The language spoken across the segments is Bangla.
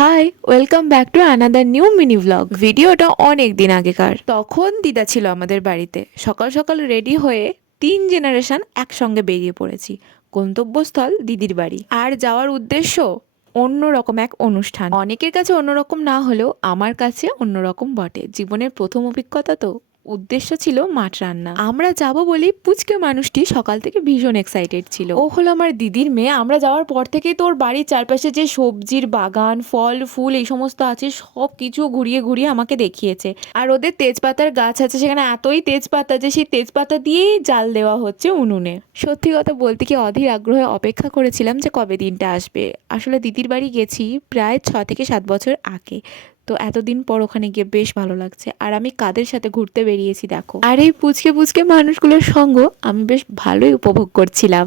High, welcome back to another new mini vlog. ভিডিওটা অনেক দিন আগেকার। তখন দিদা ছিল আমাদের বাড়িতে। সকাল সকাল রেডি হয়ে 3 জেনারেশন একসঙ্গে বেরিয়ে পড়েছি। গন্তব্যস্থল দিদির বাড়ি, আর যাওয়ার উদ্দেশ্য অন্যরকম এক অনুষ্ঠান। অনেকের কাছে অন্যরকম না হলেও আমার কাছে অন্যরকম বটে। জীবনের প্রথম অভিজ্ঞতা তো। উদ্দেশ্য ছিল মাছ রান্না। আমরা যাব বলেই পুচকে মানুষটি সকাল থেকে ভীষণ এক্সাইটেড ছিল। ও হলো আমার দিদির মেয়ে। আমরা যাওয়ার পর থেকেই তোর বাড়ির চারপাশে যে সবজির বাগান, ফল ফুল এই সমস্ত আছে সব কিছু ঘুরিয়ে ঘুরিয়ে আমাকে দেখিয়েছে। আর ওদের তেজপাতার গাছ আছে, সেখানে এতই তেজপাতা যে সেই তেজপাতা দিয়েই জাল দেওয়া হচ্ছে উনুনে। সত্যি কথা বলতে কি অধীর আগ্রহে অপেক্ষা করেছিলাম যে কবে দিনটা আসবে। আসলে দিদির বাড়ি গেছি প্রায় 6 থেকে 7 বছর আগে। তো এতদিন পর ওখানে গিয়ে বেশ ভালো লাগছে। আর আমি কাদের সাথে ঘুরতে বেরিয়েছি দেখো। আর এই পুচকে পুচকে মানুষগুলোর সঙ্গ আমি বেশ ভালোই উপভোগ করছিলাম।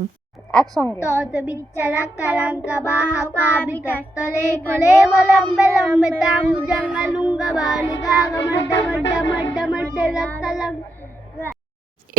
একসঙ্গে Tot bicara kalangka bahaka bikas tole kole walambe lambe tamu jangan lungga balika gamada mada mada mada lakalang.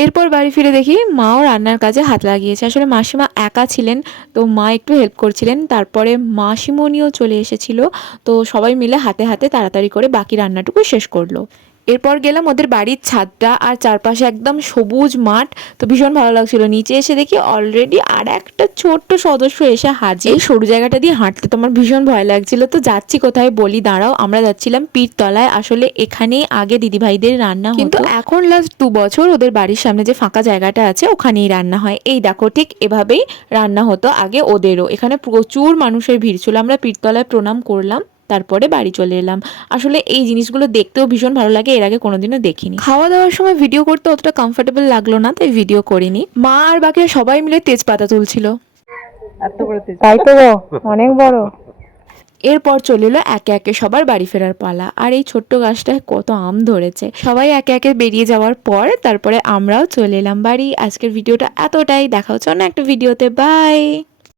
এরপর বাড়ি ফিরে দেখি মাও রান্নার কাজে হাত লাগিয়েছে। আসলে মাসিমা একা ছিলেন, তো মা একটু হেল্প করছিলেন। তারপরে মাসিমণিও চলে এসেছিল, তো সবাই মিলে হাতে হাতে তাড়াতাড়ি করে বাকি রান্নাটুকু শেষ করলো। এরপর গেলাম ওদের বাড়ির ছাদটা, আর চারপাশে একদম সবুজ মাঠ। তো ভীষণ ভালো লাগছিল। নিচে এসে দেখি অলরেডি আর একটা ছোট্ট সদস্য এসে হাজির। এই সরু জায়গাটা দিয়ে হাঁটতে তো আমার ভীষণ ভয় লাগছিল। তো যাচ্ছি কোথায় বলি দাঁড়াও। আমরা যাচ্ছিলাম পীরতলায়। আসলে এখানেই আগে দিদিভাইদের রান্না হতো, কিন্তু এখন লাস্ট 2 বছর ওদের বাড়ির সামনে যে ফাঁকা জায়গাটা আছে ওখানেই রান্না হয়। এই দেখো ঠিক এভাবেই রান্না হতো আগে ওদেরও। এখানে প্রচুর মানুষের ভিড় ছিল। আমরা পীরতলায় প্রণাম করলাম, তারপরে বাড়ি চলে এলাম। আসলে এই জিনিসগুলো দেখতেও ভীষণ ভালো লাগে, এর আগে কোনোদিনও দেখিনি। খাওয়া দাওয়ার সময় ভিডিও করতে অতটা কমফোর্টেবল লাগলো না, তাই ভিডিও করিনি। মা আর বাকিরা সবাই মিলে তেজপাতা তুলছিল। এত করে তাই তো গো, অনেক বড়। এরপর চলে এলো একে একে সবার বাড়ি ফেরার পালা। আর এই ছোট্ট গাছটায় কত আম ধরেছে। সবাই একে একে বেরিয়ে যাওয়ার পর তারপরে আমরাও চলে এলাম বাড়ি। আজকের ভিডিওটা এতটাই। দেখা হচ্ছে অন্য একটা ভিডিওতে। বাই।